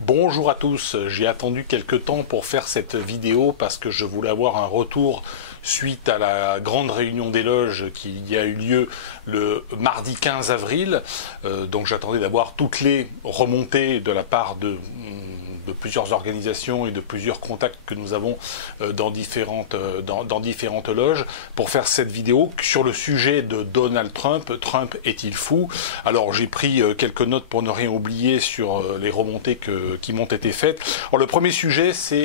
Bonjour à tous, j'ai attendu quelques temps pour faire cette vidéo parce que je voulais avoir un retour suite à la grande réunion des loges qui a eu lieu le mardi 15 avril. Donc j'attendais d'avoir toutes les remontées de la part de plusieurs organisations et de plusieurs contacts que nous avons dans différentes loges pour faire cette vidéo sur le sujet de Donald Trump. Trump est-il fou? Alors j'ai pris quelques notes pour ne rien oublier sur les remontées qui m'ont été faites. Alors le premier sujet, c'est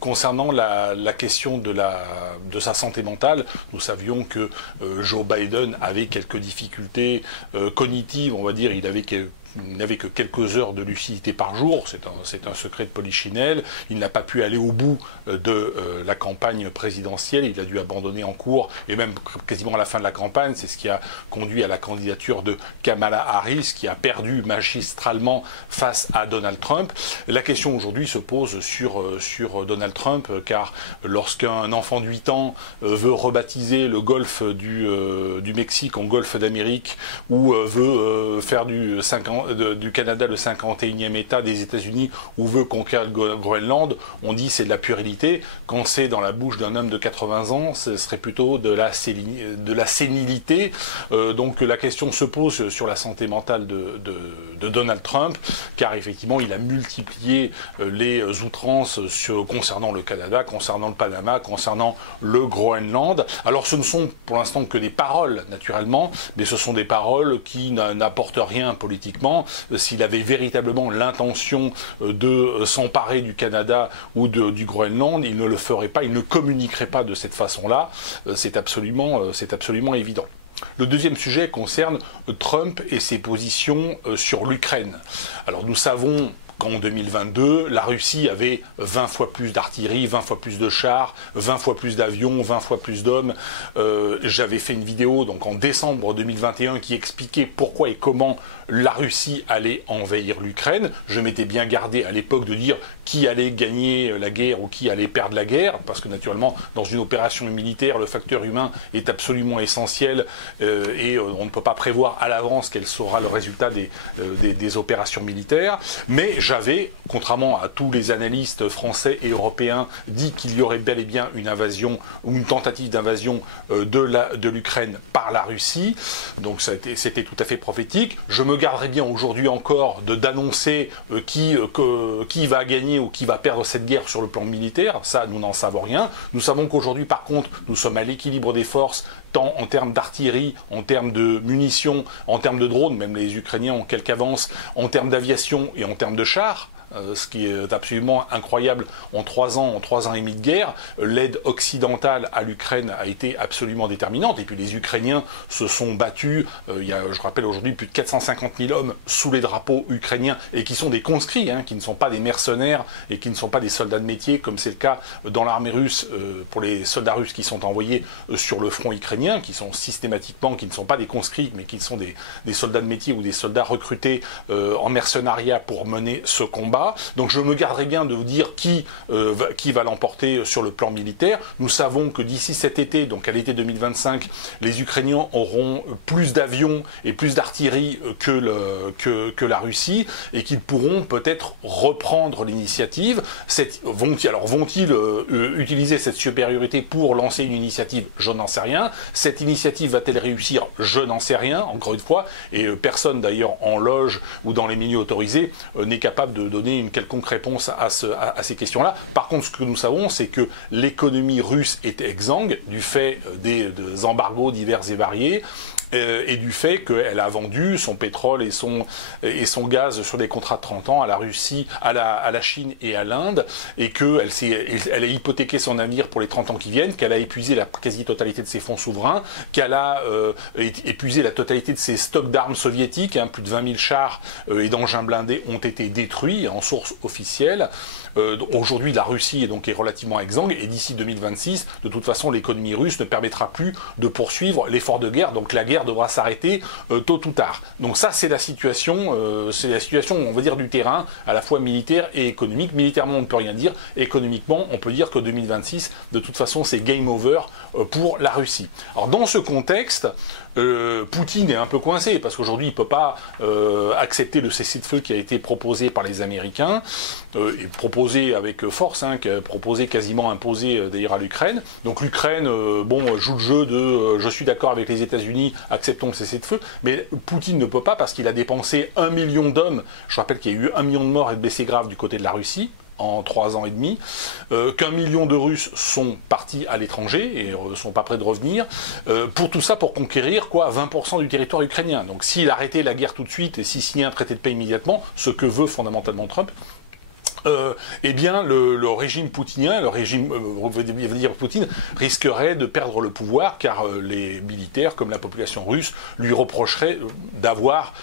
concernant la question de sa santé mentale. Nous savions que Joe Biden avait quelques difficultés cognitives, on va dire. Il n'avait que quelques heures de lucidité par jour, c'est un secret de polichinelle. Il n'a pas pu aller au bout de la campagne présidentielle, il a dû abandonner en cours, et même quasiment à la fin de la campagne. C'est ce qui a conduit à la candidature de Kamala Harris, qui a perdu magistralement face à Donald Trump. La question aujourd'hui se pose sur Donald Trump, car lorsqu'un enfant de 8 ans veut rebaptiser le golfe du Mexique en golfe d'Amérique, ou veut faire du Canada le 51e État des États-Unis, ou veut conquérir le Groenland, on dit c'est de la puérilité. Quand c'est dans la bouche d'un homme de 80 ans, ce serait plutôt de la sénilité. Donc la question se pose sur la santé mentale de Donald Trump, car effectivement il a multiplié les outrances concernant le Canada, concernant le Panama, concernant le Groenland. Alors ce ne sont pour l'instant que des paroles, naturellement, mais ce sont des paroles qui n'apportent rien politiquement. S'il avait véritablement l'intention de s'emparer du Canada ou du Groenland, il ne le ferait pas, il ne communiquerait pas de cette façon-là. C'est absolument évident. Le deuxième sujet concerne Trump et ses positions sur l'Ukraine. Alors nous savons qu'en 2022, la Russie avait 20 fois plus d'artillerie, 20 fois plus de chars, 20 fois plus d'avions, 20 fois plus d'hommes. J'avais fait une vidéo donc en décembre 2021 qui expliquait pourquoi et comment la Russie allait envahir l'Ukraine. Je m'étais bien gardé à l'époque de dire qui allait gagner la guerre ou qui allait perdre la guerre, parce que naturellement, dans une opération militaire, le facteur humain est absolument essentiel et on ne peut pas prévoir à l'avance quel sera le résultat des opérations militaires. Mais j'avais, contrairement à tous les analystes français et européens, dit qu'il y aurait bel et bien une invasion ou une tentative d'invasion de l'Ukraine par la Russie. Donc c'était tout à fait prophétique. Je me garderai bien aujourd'hui encore d'annoncer qui va gagner ou qui va perdre cette guerre sur le plan militaire. Ça, nous n'en savons rien. Nous savons qu'aujourd'hui, par contre, nous sommes à l'équilibre des forces, tant en termes d'artillerie, en termes de munitions, en termes de drones, même les Ukrainiens ont quelque avance, en termes d'aviation et en termes de chars. Ce qui est absolument incroyable en 3 ans et demi de guerre. L'aide occidentale à l'Ukraine a été absolument déterminante. Et puis les Ukrainiens se sont battus. Il y a, je rappelle aujourd'hui, plus de 450 000 hommes sous les drapeaux ukrainiens et qui sont des conscrits, qui ne sont pas des mercenaires et qui ne sont pas des soldats de métier, comme c'est le cas dans l'armée russe pour les soldats russes qui sont envoyés sur le front ukrainien, qui sont systématiquement, qui ne sont pas des conscrits, mais qui sont des soldats de métier ou des soldats recrutés en mercenariat pour mener ce combat. Donc je me garderai bien de vous dire qui va l'emporter sur le plan militaire. Nous savons que d'ici cet été, donc à l'été 2025, les Ukrainiens auront plus d'avions et plus d'artillerie que la Russie, et qu'ils pourront peut-être reprendre l'initiative. Vont-ils utiliser cette supériorité pour lancer une initiative? Je n'en sais rien. Cette initiative va-t-elle réussir? Je n'en sais rien, encore une fois. Et personne d'ailleurs en loge ou dans les milieux autorisés n'est capable de donner une quelconque réponse à ces questions-là. Par contre, ce que nous savons, c'est que l'économie russe est exsangue du fait des embargos divers et variés, et du fait qu'elle a vendu son pétrole et son gaz sur des contrats de 30 ans à la Russie, à la Chine et à l'Inde, et qu'elle a hypothéqué son avenir pour les 30 ans qui viennent, qu'elle a épuisé la quasi-totalité de ses fonds souverains, qu'elle a épuisé la totalité de ses stocks d'armes soviétiques. Plus de 20 000 chars et d'engins blindés ont été détruits en source officielle. Aujourd'hui, la Russie est relativement exsangue, et d'ici 2026, de toute façon, l'économie russe ne permettra plus de poursuivre l'effort de guerre. Donc la guerre devra s'arrêter tôt ou tard. Donc ça, c'est la situation, on va dire, du terrain, à la fois militaire et économique. Militairement, on ne peut rien dire. Économiquement, on peut dire que 2026, de toute façon, c'est game over pour la Russie. Alors dans ce contexte, Poutine est un peu coincé, parce qu'aujourd'hui, il ne peut pas accepter le cessez-le-feu qui a été proposé par les Américains, et proposé avec force, proposé quasiment imposé d'ailleurs à l'Ukraine. Donc l'Ukraine, joue le jeu de je suis d'accord avec les États-Unis, acceptons le cessez-le-feu, mais Poutine ne peut pas parce qu'il a dépensé 1 million d'hommes. Je rappelle qu'il y a eu 1 million de morts et de blessés graves du côté de la Russie en 3 ans et demi, qu'1 million de Russes sont partis à l'étranger et ne sont pas prêts de revenir, pour tout ça pour conquérir 20% du territoire ukrainien. Donc s'il arrêtait la guerre tout de suite et s'il signait un traité de paix immédiatement, ce que veut fondamentalement Trump, eh bien, le régime poutinien, le régime, Poutine, risquerait de perdre le pouvoir, car les militaires, comme la population russe, lui reprocheraient d'avoir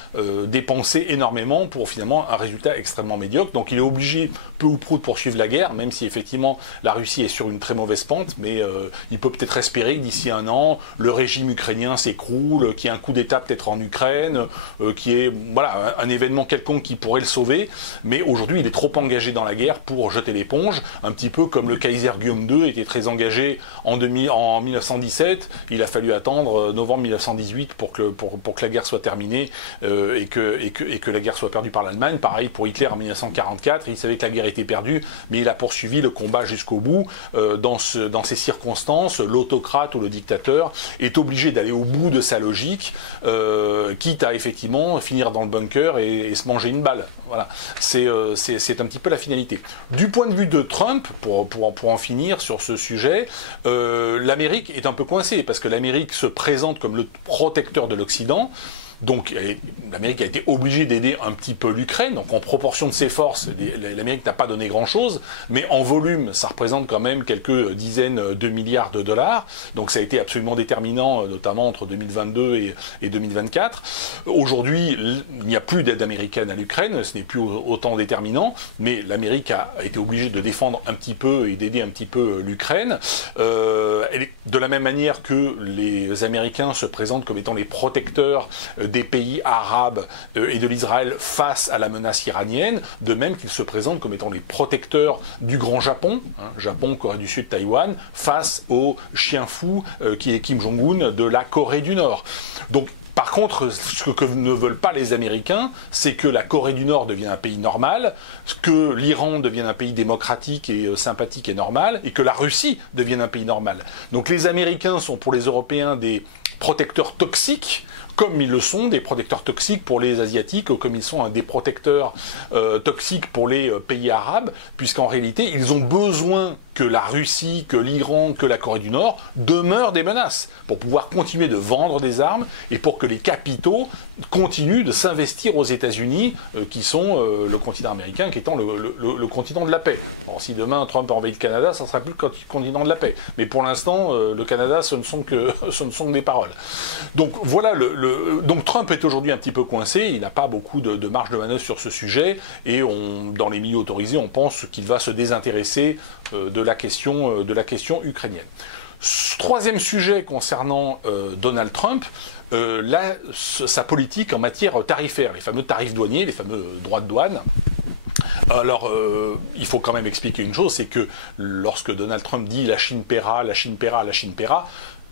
dépensé énormément pour finalement un résultat extrêmement médiocre. Donc il est obligé, peu ou prou, de poursuivre la guerre, même si effectivement la Russie est sur une très mauvaise pente, mais il peut peut-être espérer que d'ici 1 an, le régime ukrainien s'écroule, qu'il y ait un coup d'État peut-être en Ukraine, qu'il y ait un événement quelconque qui pourrait le sauver, mais aujourd'hui il est trop engagé dans la guerre pour jeter l'éponge, un petit peu comme le Kaiser Guillaume II était très engagé en 1917, il a fallu attendre novembre 1918 pour que la guerre soit terminée et que la guerre soit perdue par l'Allemagne. Pareil pour Hitler en 1944, il savait que la guerre était perdue, mais il a poursuivi le combat jusqu'au bout. Dans ces circonstances, l'autocrate ou le dictateur est obligé d'aller au bout de sa logique, quitte à effectivement finir dans le bunker et se manger une balle. Voilà, c'est un petit peu la finalité. Du point de vue de Trump, pour en finir sur ce sujet, l'Amérique est un peu coincée, parce que l'Amérique se présente comme le protecteur de l'Occident. Donc l'Amérique a été obligée d'aider un petit peu l'Ukraine, donc en proportion de ses forces, l'Amérique n'a pas donné grand-chose, mais en volume, ça représente quand même quelques dizaines de milliards de dollars, donc ça a été absolument déterminant, notamment entre 2022 et 2024. Aujourd'hui, il n'y a plus d'aide américaine à l'Ukraine, ce n'est plus autant déterminant, mais l'Amérique a été obligée de défendre un petit peu et d'aider un petit peu l'Ukraine. De la même manière que les Américains se présentent comme étant les protecteurs des pays arabes et de l'Israël face à la menace iranienne, de même qu'ils se présentent comme étant les protecteurs du grand Japon, Japon, Corée du Sud, Taïwan, face au chien fou qui est Kim Jong-un de la Corée du Nord. Donc, par contre, ce que ne veulent pas les Américains, c'est que la Corée du Nord devienne un pays normal, que l'Iran devienne un pays démocratique et sympathique et normal, et que la Russie devienne un pays normal. Donc les Américains sont pour les Européens des protecteurs toxiques, comme ils le sont des protecteurs toxiques pour les Asiatiques, ou comme ils sont des protecteurs toxiques pour les pays arabes, puisqu'en réalité, ils ont besoin que la Russie, que l'Iran, que la Corée du Nord demeurent des menaces, pour pouvoir continuer de vendre des armes, et pour que les capitaux continuent de s'investir aux États-Unis, qui sont le continent américain, qui étant le continent de la paix. Alors si demain Trump envahit le Canada, ça ne sera plus le continent de la paix. Mais pour l'instant, le Canada, ce ne sont que des paroles. Donc voilà, donc Trump est aujourd'hui un petit peu coincé, il n'a pas beaucoup de marge de manœuvre sur ce sujet, et dans les milieux autorisés, on pense qu'il va se désintéresser de la question ukrainienne. Troisième sujet concernant Donald Trump, sa politique en matière tarifaire, les fameux tarifs douaniers, les fameux droits de douane. Alors, il faut quand même expliquer une chose, c'est que lorsque Donald Trump dit « la Chine paiera, la Chine paiera, la Chine paiera »,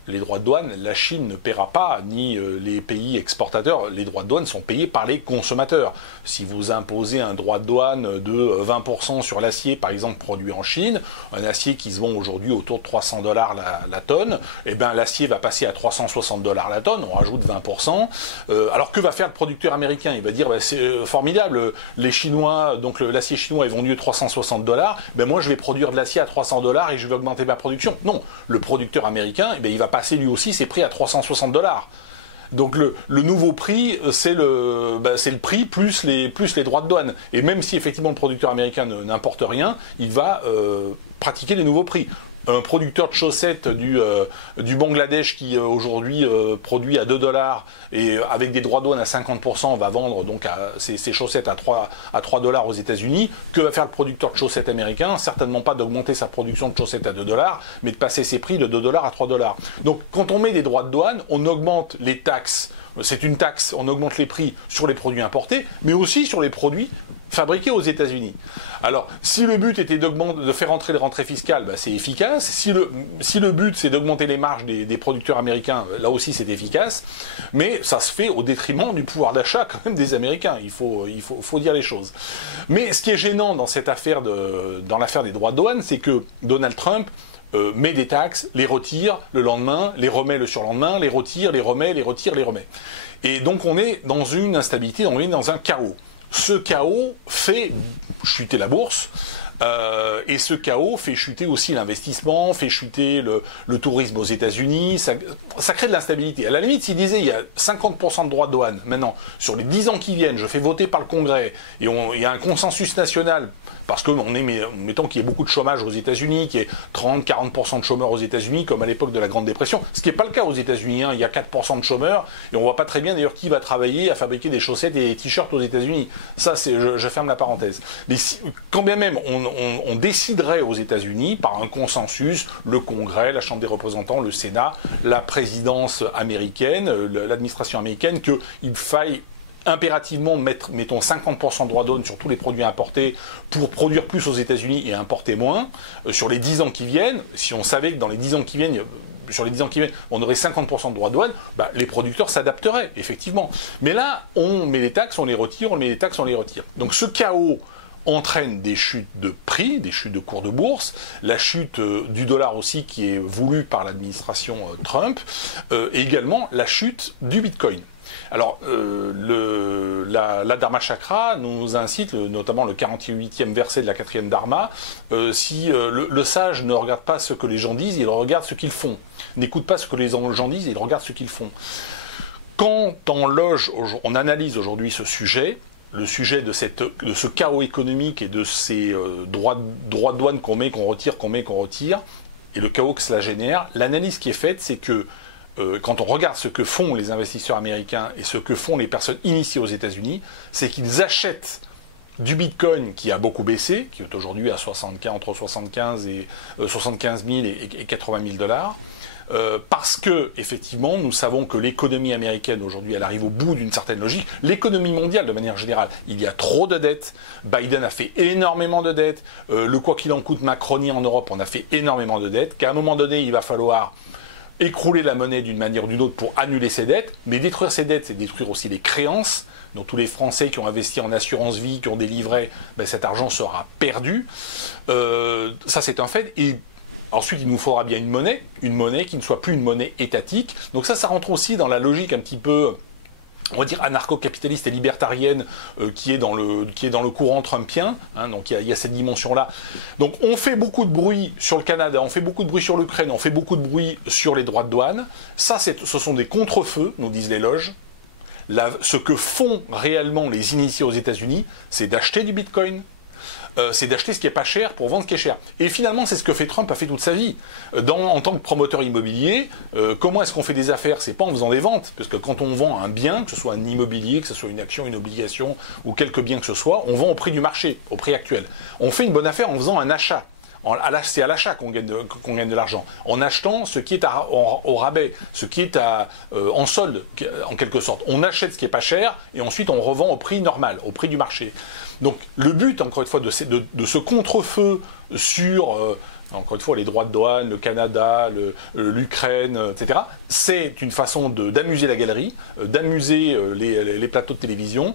les droits de douane, la Chine ne paiera pas, ni les pays exportateurs. Les droits de douane sont payés par les consommateurs. Si vous imposez un droit de douane de 20% sur l'acier, par exemple, produit en Chine, un acier qui se vend aujourd'hui autour de $300 la tonne, eh bien l'acier va passer à $360 la tonne, on rajoute 20%. Alors que va faire le producteur américain? Il va dire, c'est formidable, les Chinois, donc l'acier chinois est vendu à $360, ben moi je vais produire de l'acier à $300 et je vais augmenter ma production. Non, le producteur américain, il va passer lui aussi ses prix à $360. Donc le nouveau prix, c'est le prix plus les droits de douane. Et même si effectivement le producteur américain n'importe rien, il va pratiquer les nouveaux prix. Un producteur de chaussettes du Bangladesh qui aujourd'hui produit à $2 et avec des droits de douane à 50% va vendre donc ses chaussettes à $3 aux États-Unis. Que va faire le producteur de chaussettes américain? Certainement pas d'augmenter sa production de chaussettes à $2, mais de passer ses prix de $2 à $3. Donc quand on met des droits de douane, on augmente les taxes. C'est une taxe, on augmente les prix sur les produits importés, mais aussi sur les produits fabriqués aux États-Unis. Alors, si le but était de faire entrer les rentrées fiscales, bah, c'est efficace. Si le but c'est d'augmenter les marges des producteurs américains, là aussi c'est efficace. Mais ça se fait au détriment du pouvoir d'achat quand même des Américains. Il faut dire les choses. Mais ce qui est gênant dans cette affaire dans l'affaire des droits de douane, c'est que Donald Trump met des taxes, les retire le lendemain, les remet le surlendemain, les retire, les remet, les retire, les remet. Et donc on est dans une instabilité, on est dans un chaos. Ce chaos fait chuter la bourse, et ce chaos fait chuter aussi l'investissement, fait chuter le tourisme aux États-Unis, ça crée de l'instabilité. À la limite, s'il disait il y a 50% de droits de douane, maintenant, sur les 10 ans qui viennent, je fais voter par le Congrès, et il y a un consensus national, parce que mettons qu'il y ait beaucoup de chômage aux États-Unis, qu'il y ait 30-40% de chômeurs aux États-Unis, comme à l'époque de la Grande Dépression, ce qui n'est pas le cas aux États-Unis, hein. Il y a 4% de chômeurs, et on voit pas très bien d'ailleurs qui va travailler à fabriquer des chaussettes et des t-shirts aux États-Unis. Ça, je ferme la parenthèse. Mais quand bien même on déciderait aux États-Unis, par un consensus, le Congrès, la Chambre des représentants, le Sénat, la présidence américaine, l'administration américaine, qu'il faille impérativement mettons 50% de droits de douane sur tous les produits importés pour produire plus aux États-Unis et importer moins, sur les 10 ans qui viennent, si on savait que dans les 10 ans qui viennent, sur les 10 ans qui viennent, on aurait 50% de droits de douane, bah, les producteurs s'adapteraient, effectivement. Mais là, on met les taxes, on les retire, on met les taxes, on les retire. Donc ce chaos entraîne des chutes de prix, des chutes de cours de bourse, la chute du dollar aussi qui est voulue par l'administration Trump, et également la chute du Bitcoin. Alors, la Dharma Chakra nous incite, notamment le 48e verset de la 4e Dharma, si le sage ne regarde pas ce que les gens disent, il regarde ce qu'ils font. N'écoute pas ce que les gens disent, il regarde ce qu'ils font. Quand on analyse aujourd'hui ce sujet, le sujet de ce chaos économique et de ces droits de douane qu'on met, qu'on retire, et le chaos que cela génère, l'analyse qui est faite, c'est que quand on regarde ce que font les investisseurs américains et ce que font les personnes initiées aux États-Unis, c'est qu'ils achètent du Bitcoin qui a beaucoup baissé, qui est aujourd'hui à entre 75 000 et 80 000 dollars, parce que, effectivement, nous savons que l'économie américaine, aujourd'hui, elle arrive au bout d'une certaine logique. L'économie mondiale, de manière générale, il y a trop de dettes. Biden a fait énormément de dettes. Le quoi qu'il en coûte macronien en Europe, on a fait énormément de dettes. Qu'à un moment donné, il va falloir écrouler la monnaie d'une manière ou d'une autre pour annuler ses dettes. Mais détruire ses dettes, c'est détruire aussi les créances. Donc tous les Français qui ont investi en assurance vie, qui ont des livrets, ben, cet argent sera perdu. Ça, c'est un fait. Et ensuite, il nous faudra bien une monnaie qui ne soit plus une monnaie étatique. Donc ça rentre aussi dans la logique un petit peu, on va dire, anarcho-capitaliste et libertarienne qui est dans le courant trumpien. Hein, donc il y a cette dimension-là. Donc on fait beaucoup de bruit sur le Canada, on fait beaucoup de bruit sur l'Ukraine, on fait beaucoup de bruit sur les droits de douane. Ça, ce sont des contre-feux, nous disent les loges. Ce que font réellement les initiés aux États-Unis, c'est d'acheter du Bitcoin. C'est d'acheter ce qui est pas cher pour vendre ce qui est cher. Et finalement, c'est ce que Trump a fait toute sa vie. En tant que promoteur immobilier, comment est-ce qu'on fait des affaires? C'est pas en faisant des ventes. Parce que quand on vend un bien, que ce soit un immobilier, que ce soit une action, une obligation, ou quelque bien que ce soit, on vend au prix du marché, au prix actuel. On fait une bonne affaire en faisant un achat. C'est à l'achat qu'on gagne de l'argent. En achetant ce qui est au rabais, ce qui est en solde, en quelque sorte. On achète ce qui est pas cher, et ensuite on revend au prix normal, au prix du marché. Donc le but, encore une fois, de ce contre-feu sur, encore une fois, les droits de douane, le Canada, l'Ukraine, etc., c'est une façon d'amuser la galerie, d'amuser les plateaux de télévision.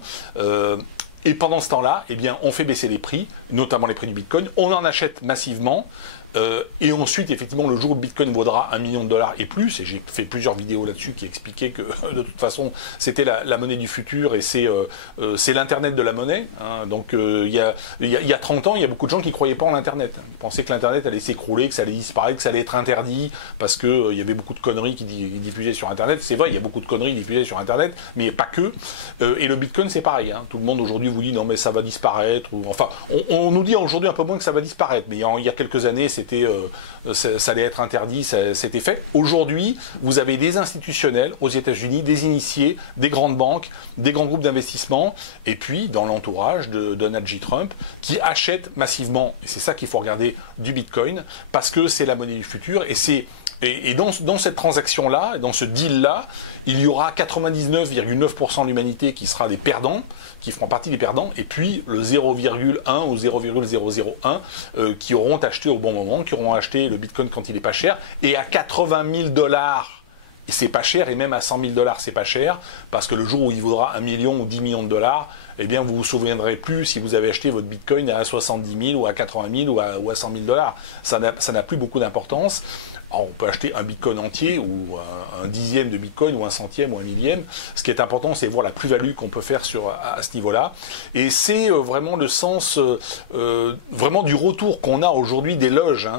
Et pendant ce temps-là, eh bien, on fait baisser les prix, notamment les prix du Bitcoin, on en achète massivement, et ensuite, effectivement, le jour où le Bitcoin vaudra $1 million et plus, et j'ai fait plusieurs vidéos là-dessus qui expliquaient que, de toute façon, c'était la monnaie du futur, et c'est l'Internet de la monnaie. Hein. Donc, il y a 30 ans, il y a beaucoup de gens qui ne croyaient pas en l'Internet. Ils pensaient que l'Internet allait s'écrouler, que ça allait disparaître, que ça allait être interdit, parce qu'il y avait beaucoup de conneries qui diffusaient sur Internet. C'est vrai, il y a beaucoup de conneries diffusées sur Internet, mais pas que. Et le Bitcoin, c'est pareil. Hein. Tout le monde aujourd'hui vous dit, non mais ça va disparaître. Enfin, on nous dit aujourd'hui un peu moins que ça va disparaître, mais il y a quelques années, c'était ça allait être interdit, c'était fait. Aujourd'hui, vous avez des institutionnels aux États-Unis, des initiés, des grandes banques, des grands groupes d'investissement, et puis dans l'entourage de Donald J. Trump, qui achètent massivement, et c'est ça qu'il faut regarder, du Bitcoin, parce que c'est la monnaie du futur, et dans cette transaction-là, dans ce deal-là, il y aura 99,9% de l'humanité qui sera des perdants, qui feront partie des perdants, et puis le 0,1 ou 0,001 qui auront acheté au bon moment, qui auront acheté le Bitcoin quand il n'est pas cher, et à 80 000 $, c'est pas cher, et même à 100 000 $, c'est pas cher, parce que le jour où il vaudra 1 million ou 10 millions de dollars, eh bien, vous vous souviendrez plus si vous avez acheté votre Bitcoin à 70 000 ou à 80 000 ou à 100 000 $. Ça n'a plus beaucoup d'importance. On peut acheter un Bitcoin entier ou un dixième de Bitcoin ou un centième ou un millième. Ce qui est important, c'est voir la plus-value qu'on peut faire à ce niveau-là. Et c'est vraiment le sens vraiment du retour qu'on a aujourd'hui des loges,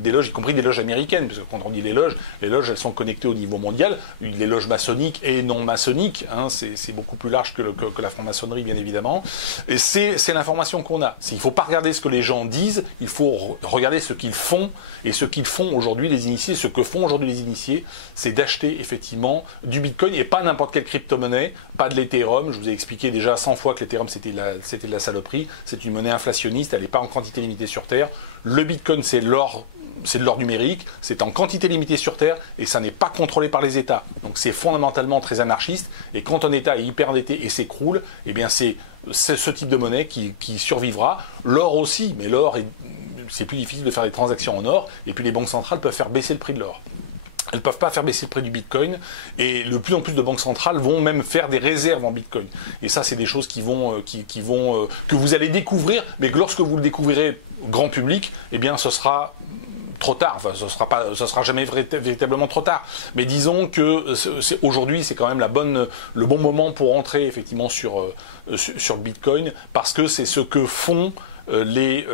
des loges, y compris des loges américaines, parce que quand on dit les loges, elles sont connectées au niveau mondial, les loges maçonniques et non maçonniques, c'est beaucoup plus large que la franc-maçonnerie, bien évidemment. Et c'est l'information qu'on a. Il ne faut pas regarder ce que les gens disent, il faut regarder ce qu'ils font, et ce qu'ils font aujourd'hui les initiés. Ce que font aujourd'hui les initiés, c'est d'acheter effectivement du Bitcoin et pas n'importe quelle crypto-monnaie, pas de l'Ethereum. Je vous ai expliqué déjà 100 fois que l'Ethereum c'était de la saloperie, c'est une monnaie inflationniste, elle n'est pas en quantité limitée sur Terre. Le Bitcoin c'est de l'or numérique, c'est en quantité limitée sur Terre et ça n'est pas contrôlé par les États. Donc c'est fondamentalement très anarchiste et quand un État est hyper endetté et s'écroule, eh bien c'est ce type de monnaie qui survivra. L'or aussi, mais l'or c'est plus difficile de faire des transactions en or, et puis les banques centrales peuvent faire baisser le prix de l'or. Elles ne peuvent pas faire baisser le prix du Bitcoin, et de plus en plus de banques centrales vont même faire des réserves en Bitcoin. Et ça, c'est des choses que vous allez découvrir, mais que lorsque vous le découvrirez grand public, eh bien, ce sera trop tard. Enfin, ce sera jamais véritablement trop tard. Mais disons que aujourd'hui, c'est quand même le bon moment pour entrer effectivement sur le Bitcoin, parce que c'est ce que font les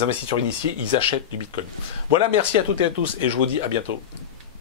investisseurs initiés, ils achètent du Bitcoin. Voilà, merci à toutes et à tous, et je vous dis à bientôt.